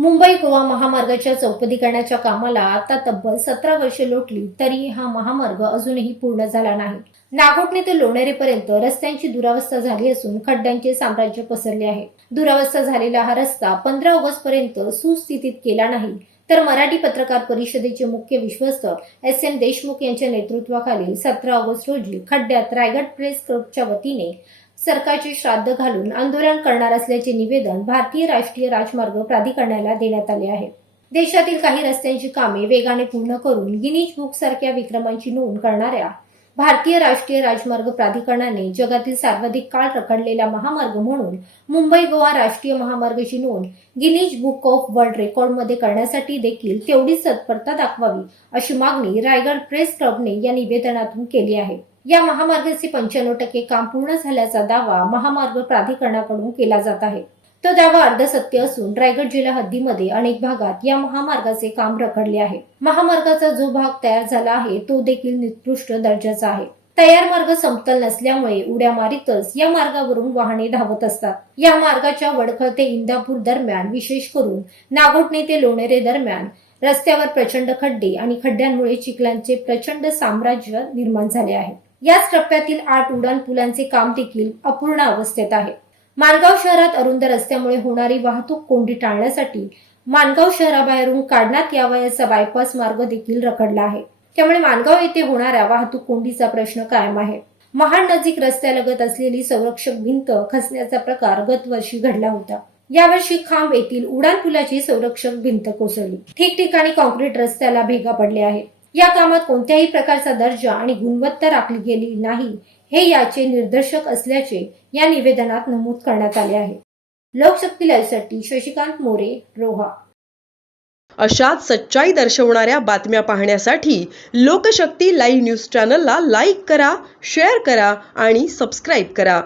मुंबई गोवा महामार्गाच्या चौपदीकरणाच्या कामाला आता तब्बल सतरा वर्षे लोटली तरी हा महामार्ग अजूनही पूर्ण झाला नाही. नागोटणे ते लोणेरेपर्यंत रस्त्यांची दुरावस्था झाली असून खड्ड्यांचे साम्राज्य पसरले आहे. दुरावस्था झालेला हा रस्ता पंधरा ऑगस्ट पर्यंत सुस्थितीत केला नाही तर मराठी पत्रकार परिषदेचे मुख्य विश्वस्त एस एम देशमुख यांच्या नेतृत्वाखाली सतरा ऑगस्ट रोजी खड्ड्यात रायगड प्रेस क्लबच्या वतीने सरकारचे श्राद्ध घालून आंदोलन करणार असल्याचे निवेदन भारतीय राष्ट्रीय राजमार्ग प्राधिकरणाला देण्यात आले आहे. देशातील काही रस्त्यांची कामे वेगाने पूर्ण करून गिनीज बुक सारख्या विक्रमांची नोंद करणाऱ्या भारतीय राष्ट्रीय राजमार्ग प्राधिकरणाने जगातील सर्वाधिक काळ रखडलेला महामार्ग म्हणून मुंबई गोवा राष्ट्रीय महामार्गाची नोंद गिनीज बुक ऑफ वर्ल्ड रेकॉर्डमध्ये करण्यासाठी देखील तेवढीच तत्परता दाखवावी अशी मागणी रायगड प्रेस क्लबने या निवेदनातून केली आहे. या महामार्गाचे पंच्याण्णव टक्के काम पूर्ण झाल्याचा दावा महामार्ग प्राधिकरणाकडून केला जात आहे. तो दावा अर्धसत्य असून रायगड जिल्हा हद्दीमध्ये अनेक भागात या महामार्गाचे काम रखडले आहे. महामार्गाचा जो भाग तयार झाला आहे तो देखील निकृष्ट दर्जाचा आहे. तयार मार्ग समतल नसल्यामुळे उड्या मारीतच या मार्गावरून वाहने धावत असतात. या मार्गाच्या वडखळ ते इंदापूर दरम्यान विशेष करून नागोठणे ते लोणेरे दरम्यान रस्त्यावर प्रचंड खड्डे आणि खड्ड्यांमुळे चिखलांचे प्रचंड साम्राज्य निर्माण झाले आहे. याच टप्प्यातील आठ उडान पुलांचे काम देखील अपूर्ण अवस्थेत आहे. माणगाव शहरात अरुंद रस्त्यामुळे होणारी वाहतूक कोंडी टाळण्यासाठी माणगाव शहराबाहेरून काढण्यात यावयाचा बायपास मार्ग देखील रखडला आहे. त्यामुळे माणगाव येथे होणाऱ्या वाहतूक कोंडीचा प्रश्न कायम आहे. महाड नजीक रस्त्यालगत असलेली संरक्षक भिंत खचण्याचा प्रकार गत वर्षी घडला होता. यावर्षी खांब येथील उडान पुलाची संरक्षक भिंत कोसळली. ठिकठिकाणी कॉन्क्रीट रस्त्याला भेगा पडले आहेत या कामात कोणत्याही प्रकारचा दर्जा आणि गुणवत्ता राखली गेली नाही हे याचे निर्देशक असल्याचे या निवेदनात नमूद करण्यात आले आहे. लोकशक्ती लाईव्हसाठी शशिकांत मोरे रोहा. अशाच सच्चाई दर्शवणाऱ्या बातम्या पाहण्यासाठी लोकशक्ती लाईव्ह न्यूज चॅनलला लाईक करा शेअर करा आणि सबस्क्राईब करा.